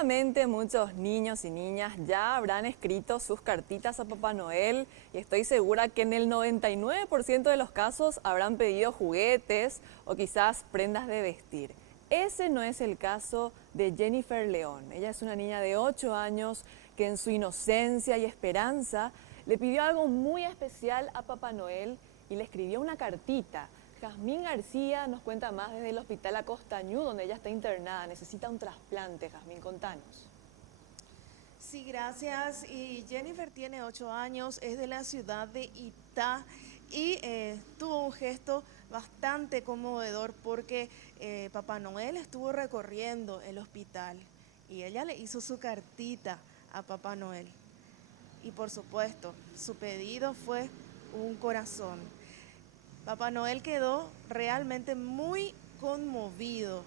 Seguramente muchos niños y niñas ya habrán escrito sus cartitas a Papá Noel y estoy segura que en el 99% de los casos habrán pedido juguetes o quizás prendas de vestir. Ese no es el caso de Jennifer León. Ella es una niña de 8 años que en su inocencia y esperanza le pidió algo muy especial a Papá Noel y le escribió una cartita. Jazmín García nos cuenta más desde el Hospital Acostañú, donde ella está internada. Necesita un trasplante. Jazmín, contanos. Sí, gracias. Y Jennifer tiene 8 años, es de la ciudad de Itá y tuvo un gesto bastante conmovedor porque Papá Noel estuvo recorriendo el hospital y ella le hizo su cartita a Papá Noel. Y por supuesto, su pedido fue un corazón. Papá Noel quedó realmente muy conmovido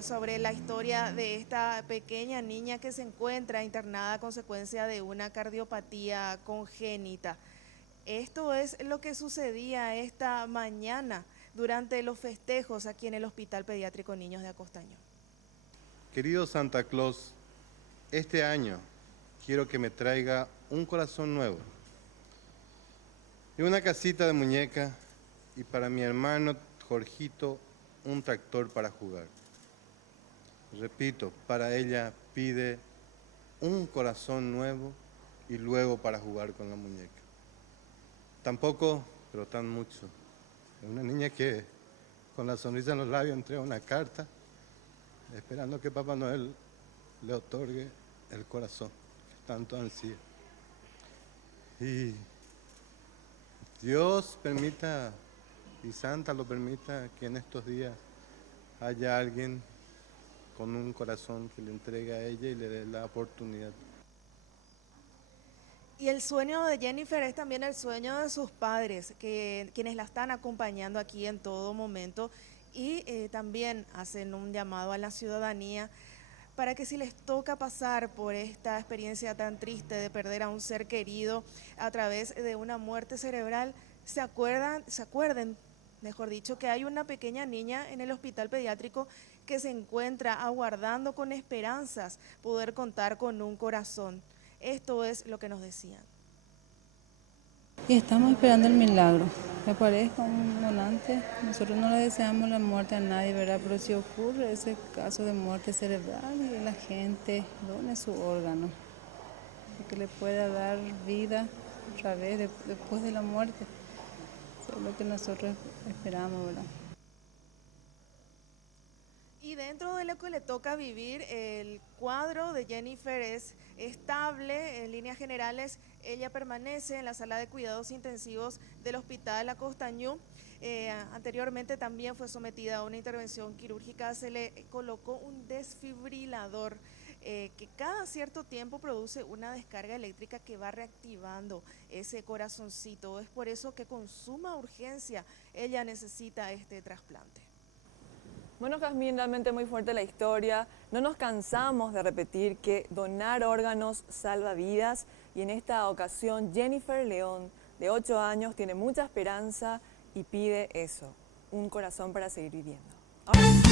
sobre la historia de esta pequeña niña que se encuentra internada a consecuencia de una cardiopatía congénita. Esto es lo que sucedía esta mañana durante los festejos aquí en el Hospital Pediátrico Niños de Acostaño. Querido Santa Claus, este año quiero que me traiga un corazón nuevo y una casita de muñeca y para mi hermano Jorgito un tractor para jugar. Repito, para ella pide un corazón nuevo y luego para jugar con la muñeca. Tampoco, pero tan mucho. Es una niña que con la sonrisa en los labios entrega una carta esperando que Papá Noel le otorgue el corazón que tanto ansía. Y Dios permita y Santa lo permita que en estos días haya alguien con un corazón que le entregue a ella y le dé la oportunidad. Y el sueño de Jennifer es también el sueño de sus padres, quienes la están acompañando aquí en todo momento y también hacen un llamado a la ciudadanía para que si les toca pasar por esta experiencia tan triste de perder a un ser querido a través de una muerte cerebral, se acuerden, mejor dicho, que hay una pequeña niña en el hospital pediátrico que se encuentra aguardando con esperanzas poder contar con un corazón. Esto es lo que nos decían. Y estamos esperando el milagro. Que aparezca un donante. Nosotros no le deseamos la muerte a nadie, ¿verdad? Pero si ocurre ese caso de muerte cerebral y la gente done su órgano, que le pueda dar vida otra vez después de la muerte. Eso es lo que nosotros esperamos, ¿verdad? Y dentro de lo que le toca vivir, el cuadro de Jennifer es estable. En líneas generales, ella permanece en la sala de cuidados intensivos del Hospital Acostañú. Anteriormente también fue sometida a una intervención quirúrgica, se le colocó un desfibrilador que cada cierto tiempo produce una descarga eléctrica que va reactivando ese corazoncito. Es por eso que con suma urgencia ella necesita este trasplante. Bueno, Jazmín, realmente muy fuerte la historia. No nos cansamos de repetir que donar órganos salva vidas y en esta ocasión Jennifer León, de 8 años, tiene mucha esperanza y pide eso, un corazón para seguir viviendo. Ahora...